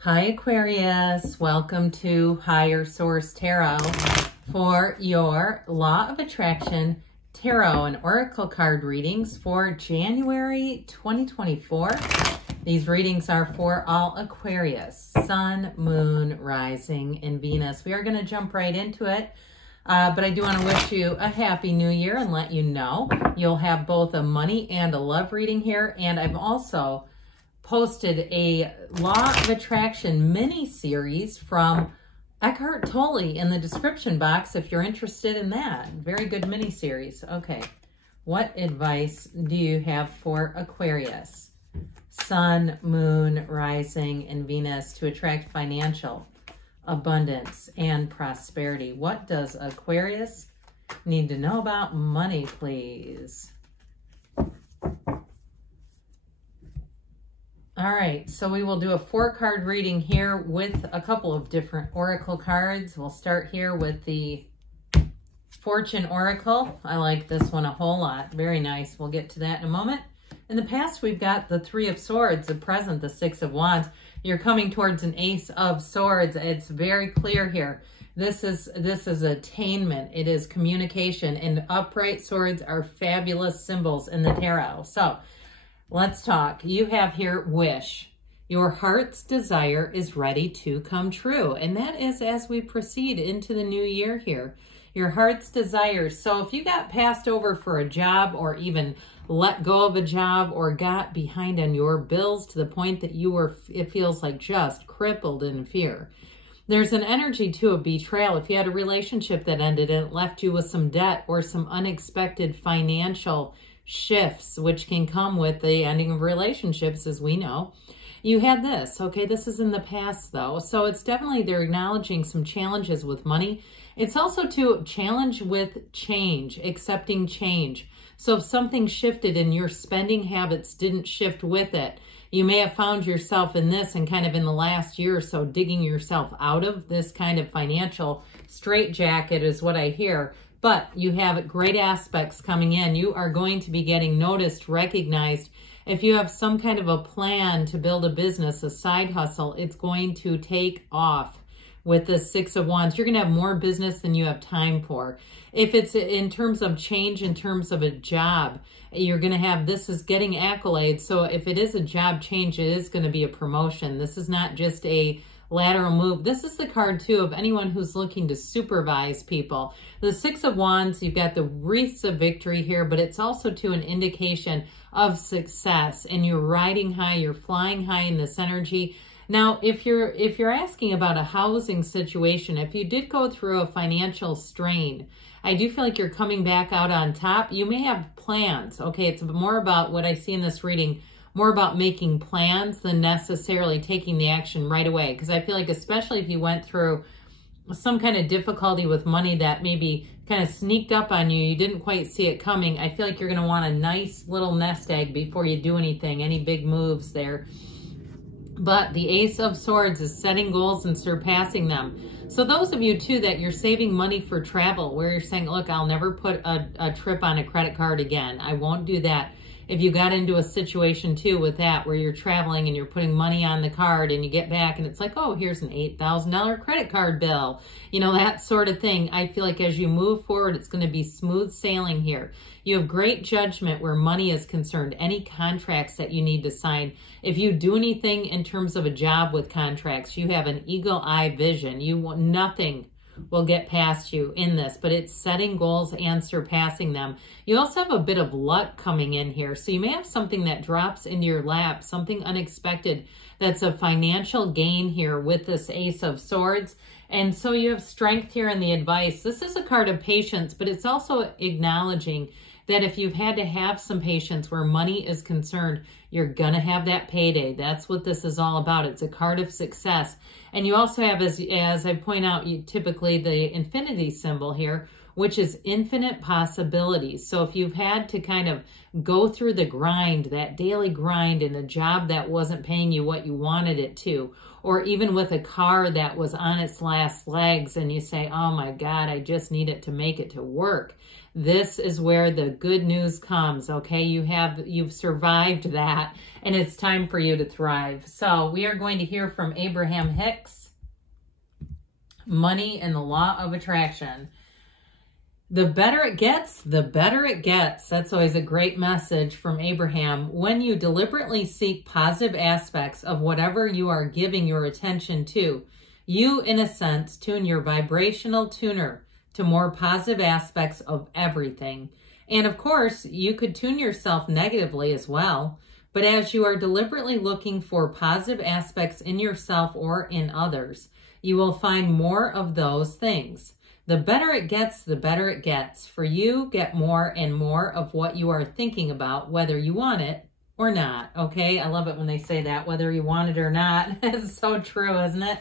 Hi Aquarius, welcome to Higher Source Tarot for your Law of Attraction Tarot and Oracle card readings for January 2024. These readings are for all Aquarius, Sun, Moon, Rising, and Venus. We are going to jump right into it, but I do want to wish you a Happy New Year and let you know you'll have both a money and a love reading here, and I've also posted a Law of Attraction mini-series from Eckhart Tolle in the description box if you're interested in that. Very good mini-series. Okay, what advice do you have for Aquarius? Sun, Moon, Rising, and Venus to attract financial abundance and prosperity. What does Aquarius need to know about money, please? All right, so we will do a 4-card reading here with a couple of different oracle cards. We'll start here with the Fortune Oracle. I like this one a whole lot. Very nice. We'll get to that in a moment. In the past, we've got the Three of Swords. The present, the Six of Wands. You're coming towards an Ace of Swords. It's very clear here. This is attainment. It is communication. And upright swords are fabulous symbols in the tarot. So let's talk. You have here wish. Your heart's desire is ready to come true. And that is as we proceed into the new year here. Your heart's desire. So if you got passed over for a job or even let go of a job or got behind on your bills to the point that you were, it feels like just crippled in fear. There's an energy to a betrayal. If you had a relationship that ended and it left you with some debt or some unexpected financial shifts, which can come with the ending of relationships, as we know. You had this, okay? This is in the past, though. So it's definitely, they're acknowledging some challenges with money. It's also to challenge with change, accepting change. So if something shifted and your spending habits didn't shift with it, you may have found yourself in this and kind of in the last year or so digging yourself out of this kind of financial straitjacket is what I hear. But you have great aspects coming in. You are going to be getting noticed, recognized. If you have some kind of a plan to build a business, a side hustle, it's going to take off with the Six of Wands. You're going to have more business than you have time for. If it's in terms of change, in terms of a job, you're going to have, this is getting accolades. So if it is a job change, it is going to be a promotion. This is not just a lateral move. This is the card, too, of anyone who's looking to supervise people. The Six of Wands, you've got the wreaths of victory here, but it's also, too, an indication of success. And you're riding high, you're flying high in this energy. Now, if you're asking about a housing situation, if you did go through a financial strain, I do feel like you're coming back out on top. You may have plans. Okay, it's more about what I see in this reading, more about making plans than necessarily taking the action right away. Because I feel like especially if you went through some kind of difficulty with money that maybe kind of sneaked up on you, you didn't quite see it coming, I feel like you're going to want a nice little nest egg before you do anything, any big moves there. But the Ace of Swords is setting goals and surpassing them. So those of you, too, that you're saving money for travel, where you're saying, look, I'll never put a trip on a credit card again. I won't do that. If you got into a situation, too, with that, where you're traveling and you're putting money on the card and you get back and it's like, oh, here's an $8,000 credit card bill. You know, that sort of thing. I feel like as you move forward, it's going to be smooth sailing here. You have great judgment where money is concerned. Any contracts that you need to sign. If you do anything in terms of a job with contracts, you have an eagle eye vision. You want nothing will get past you in this, but it's setting goals and surpassing them. You also have a bit of luck coming in here. So you may have something that drops into your lap, something unexpected that's a financial gain here with this Ace of Swords. And so you have strength here in the advice. This is a card of patience, but it's also acknowledging that if you've had to have some patience where money is concerned, you're going to have that payday. That's what this is all about. It's a card of success. And you also have, as I point out, typically the infinity symbol here, which is infinite possibilities. So if you've had to kind of go through the grind, that daily grind in a job that wasn't paying you what you wanted it to, or even with a car that was on its last legs and you say, oh my God, I just need it to make it to work. This is where the good news comes, okay? You've survived that, and it's time for you to thrive. So we are going to hear from Abraham Hicks, Money and the Law of Attraction. The better it gets, the better it gets. That's always a great message from Abraham. When you deliberately seek positive aspects of whatever you are giving your attention to, you, in a sense, tune your vibrational tuner to more positive aspects of everything. And of course, you could tune yourself negatively as well. But as you are deliberately looking for positive aspects in yourself or in others, you will find more of those things. The better it gets, the better it gets. For you, get more and more of what you are thinking about, whether you want it or not, okay? I love it when they say that, whether you want it or not. It's so true, isn't it?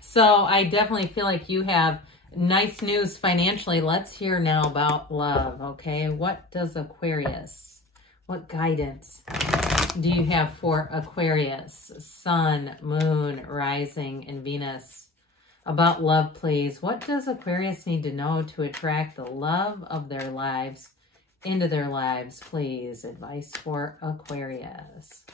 So I definitely feel like you have nice news financially. Let's hear now about love, okay? What does Aquarius, what guidance do you have for Aquarius? Sun, Moon, Rising, and Venus. About love, please. What does Aquarius need to know to attract the love of their lives into their lives, please? Advice for Aquarius.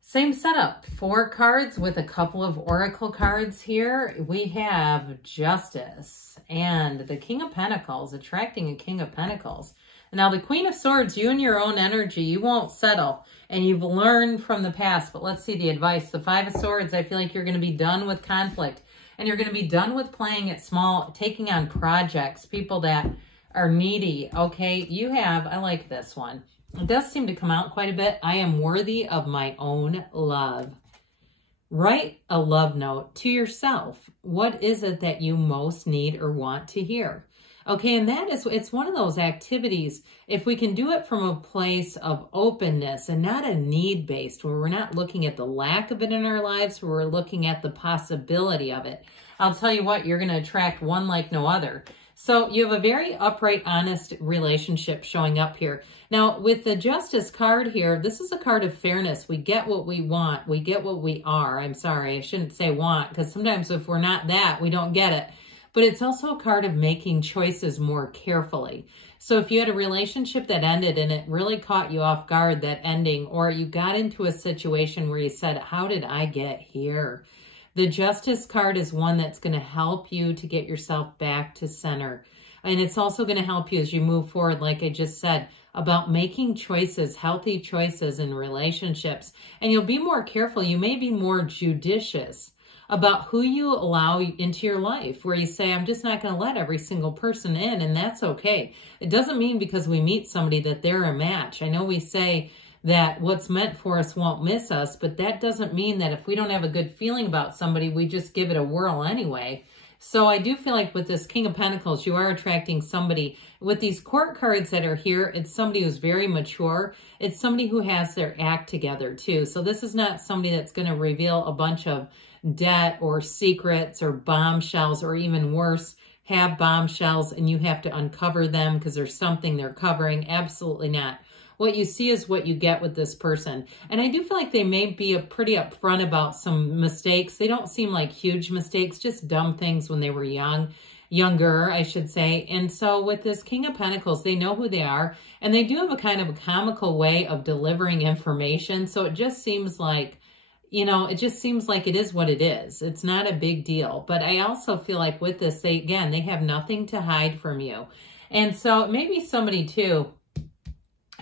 Same setup. 4 cards with a couple of oracle cards here. We have Justice and the King of Pentacles, attracting a King of Pentacles. Now, the Queen of Swords, you and your own energy, you won't settle. And you've learned from the past. But let's see the advice. The 5 of Swords, I feel like you're going to be done with conflict. And you're going to be done with playing it small, taking on projects, people that are needy. Okay, you have, I like this one. It does seem to come out quite a bit. I am worthy of my own love. Write a love note to yourself. What is it that you most need or want to hear? Okay, and that is, it's one of those activities, if we can do it from a place of openness and not a need-based, where we're not looking at the lack of it in our lives, where we're looking at the possibility of it. I'll tell you what, you're going to attract one like no other. So you have a very upright, honest relationship showing up here. Now, with the Justice card here, this is a card of fairness. We get what we want. We get what we are. I'm sorry, I shouldn't say want, because sometimes if we're not that, we don't get it. But it's also a card of making choices more carefully. So if you had a relationship that ended and it really caught you off guard, that ending, or you got into a situation where you said, how did I get here? The Justice card is one that's going to help you to get yourself back to center. And it's also going to help you as you move forward, like I just said, about making choices, healthy choices in relationships. And you'll be more careful. You may be more judicious about who you allow into your life, where you say, I'm just not going to let every single person in, and that's okay. It doesn't mean because we meet somebody that they're a match. I know we say that what's meant for us won't miss us, but that doesn't mean that if we don't have a good feeling about somebody, we just give it a whirl anyway. So I do feel like with this King of Pentacles, you are attracting somebody. With these court cards that are here, it's somebody who's very mature. It's somebody who has their act together too. So this is not somebody that's going to reveal a bunch of debt or secrets or bombshells, or even worse, have bombshells and you have to uncover them because there's something they're covering. Absolutely not. What you see is what you get with this person. And I do feel like they may be pretty upfront about some mistakes. They don't seem like huge mistakes, just dumb things when they were younger, I should say. And so with this King of Pentacles, they know who they are, and they do have a kind of a comical way of delivering information. So it just seems like, you know, it just seems like it is what it is. It's not a big deal. But I also feel like with this, they have nothing to hide from you. And so maybe somebody too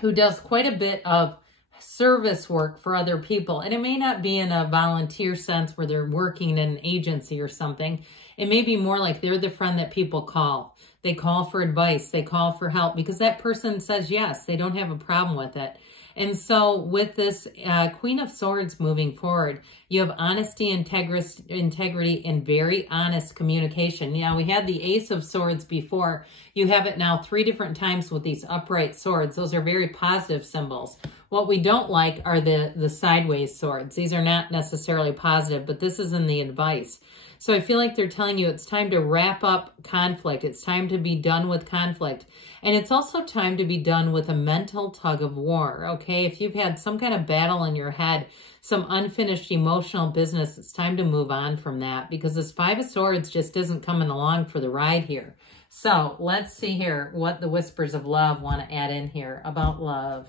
who does quite a bit of service work for other people. And it may not be in a volunteer sense where they're working in an agency or something. It may be more like they're the friend that people call. They call for advice. They call for help because that person says yes. They don't have a problem with it. And so with this Queen of Swords moving forward, you have honesty, integrity, and very honest communication. Now, we had the Ace of Swords before. You have it now 3 different times with these upright swords. Those are very positive symbols. What we don't like are the sideways swords. These are not necessarily positive, but this is in the advice. So I feel like they're telling you it's time to wrap up conflict. It's time to be done with conflict. And it's also time to be done with a mental tug of war, okay? If you've had some kind of battle in your head, some unfinished emotional business, it's time to move on from that, because this Five of Swords just isn't coming along for the ride here. So let's see here what the Whispers of Love want to add in here about love.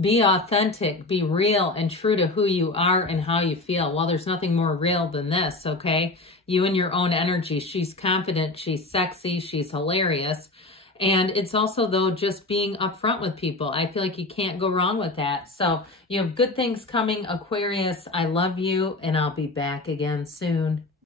Be authentic, be real and true to who you are and how you feel. Well, there's nothing more real than this, okay? You and your own energy. She's confident, she's sexy, she's hilarious. And it's also, though, just being upfront with people. I feel like you can't go wrong with that. So you have good things coming, Aquarius. I love you, and I'll be back again soon.